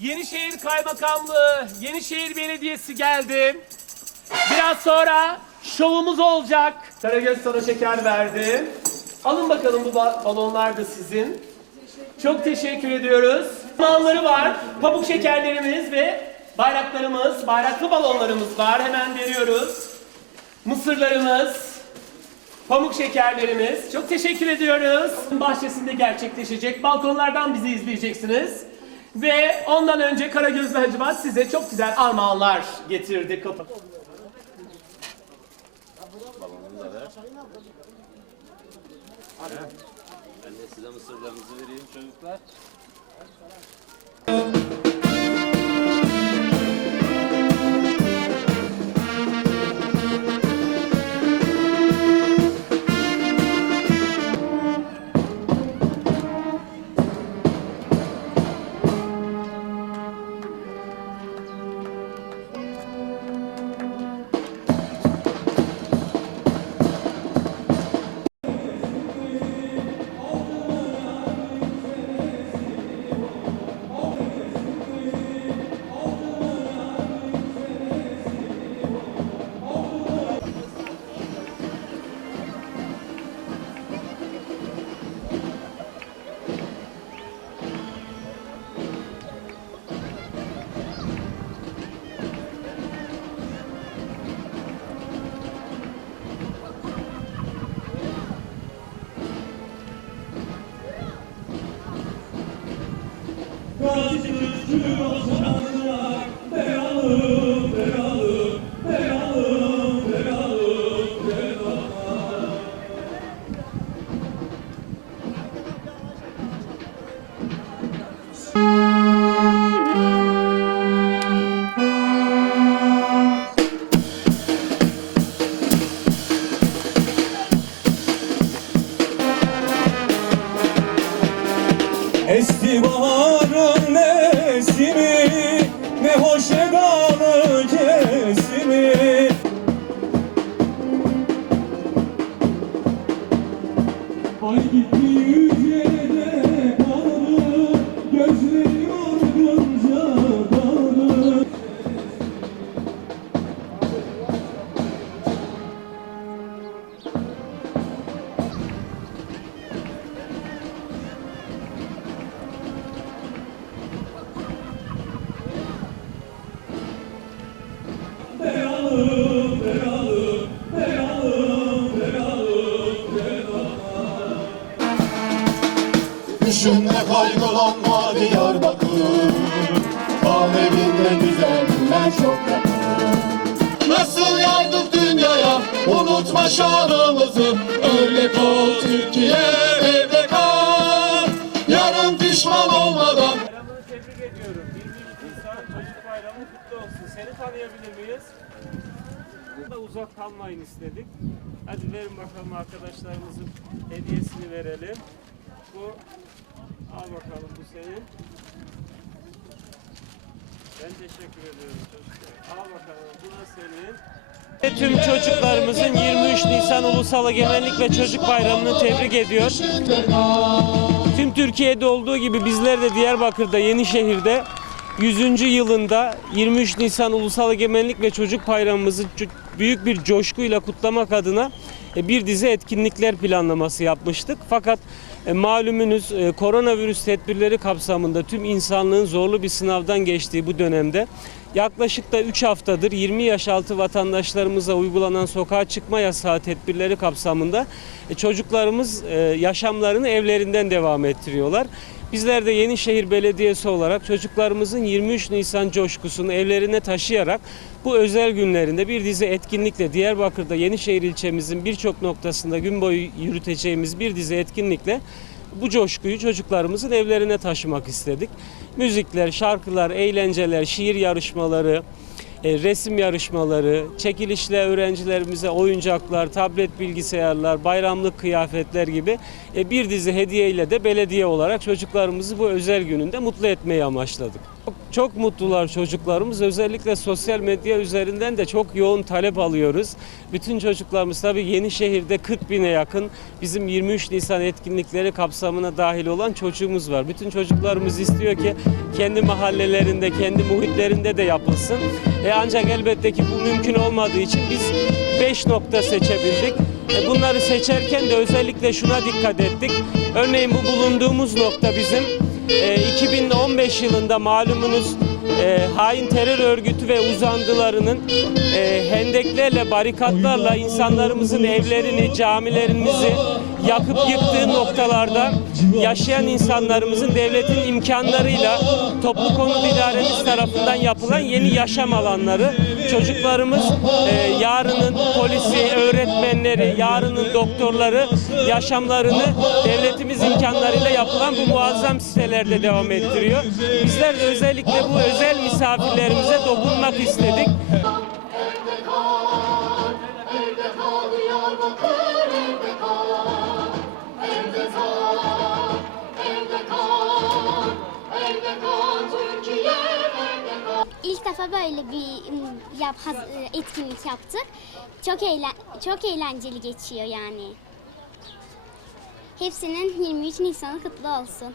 Yenişehir Kaymakamlığı, Yenişehir Belediyesi geldi. Biraz sonra şovumuz olacak. Karagöz sana şeker verdi. Alın bakalım bu ba- balonlar da sizin. Çok teşekkür ediyoruz. Balonları var, pamuk şekerlerimiz ve bayraklarımız, bayraklı balonlarımız var. Hemen veriyoruz. Mısırlarımız, pamuk şekerlerimiz. Çok teşekkür ediyoruz. Bahçesinde gerçekleşecek. Balkonlardan bizi izleyeceksiniz. Ve ondan önce Karagözlü Hacivat size çok güzel armağanlar getirdi. Kapı- Ben de size mısırlarınızı vereyim çocuklar. Esti Düşünme kaygılanma Diyarbakır Kahvevinde güzelinden çok yakın Nasıl yardık dünyaya Unutma şanımızı Örnek ol Türkiye Evde kal Yarın pişman olmadan Bayramını tebrik ediyorum. 23 Nisan Çocuk Bayramı kutlu olsun. Seni tanıyabilir miyiz? Uzak kalmayın istedik. Hadi verin bakalım arkadaşlarımızın hediyesini verelim. Bu al bakalım bu senin. Ben teşekkür ediyorum çocuklar. Al bakalım bu da senin. Tüm çocuklarımızın 23 Nisan Ulusal Egemenlik ve Çocuk Bayramı'nı tebrik ediyor. Tüm Türkiye'de olduğu gibi bizler de Diyarbakır'da Yenişehir'de 100. yılında 23 Nisan Ulusal Egemenlik ve Çocuk Bayramımızı büyük bir coşkuyla kutlamak adına e, bir dizi etkinlikler planlaması yapmıştık. Fakat e, malumunuz e, koronavirüs tedbirleri kapsamında tüm insanlığın zorlu bir sınavdan geçtiği bu dönemde yaklaşık da 3 haftadır 20 yaş altı vatandaşlarımıza uygulanan sokağa çıkma yasağı tedbirleri kapsamında çocuklarımız yaşamlarını evlerinden devam ettiriyorlar. Bizler de Yenişehir Belediyesi olarak çocuklarımızın 23 Nisan coşkusunu evlerine taşıyarak bu özel günlerinde bir dizi etkinlikle Diyarbakır'da Yenişehir ilçemizin birçok noktasında gün boyu yürüteceğimiz bir dizi etkinlikle bu coşkuyu çocuklarımızın evlerine taşımak istedik. Müzikler, şarkılar, eğlenceler, şiir yarışmaları, resim yarışmaları, çekilişle öğrencilerimize oyuncaklar, tablet bilgisayarlar, bayramlık kıyafetler gibi e, bir dizi hediye ile de belediye olarak çocuklarımızı bu özel gününde mutlu etmeyi amaçladık. Çok, mutlular çocuklarımız. Özellikle sosyal medya üzerinden de çok yoğun talep alıyoruz. Bütün çocuklarımız tabii Yenişehir'de 40 bine yakın bizim 23 Nisan etkinlikleri kapsamına dahil olan çocuğumuz var. Bütün çocuklarımız istiyor ki kendi mahallelerinde, kendi muhitlerinde de yapılsın. E ancak elbette ki bu mümkün olmadığı için biz 5 nokta seçebildik. E bunları seçerken de özellikle şuna dikkat ettik. Örneğin bu bulunduğumuz nokta bizim e, 2015 yılında malumunuz e, hain terör örgütü ve uzandılarının e, hendeklerle, barikatlarla insanlarımızın evlerini, camilerimizi yakıp yıktığı noktalarda yaşayan insanlarımızın devletin imkanlarıyla toplu konut idaremiz tarafından yapılan yeni yaşam alanları. Çocuklarımız e, yarının polisi, öğretmenleri, yarının doktorları yaşamlarını devletimiz imkanlarıyla yapılan bu muazzam sitelerde devam ettiriyor. Bizler de özellikle bu özel misafirlerimize dokunmak istedik. İlk defa böyle bir yap, e, etkinlik yaptık. Çok eğlen çok eğlenceli geçiyor yani. Hepsinin 23 Nisan'ı kutlu olsun.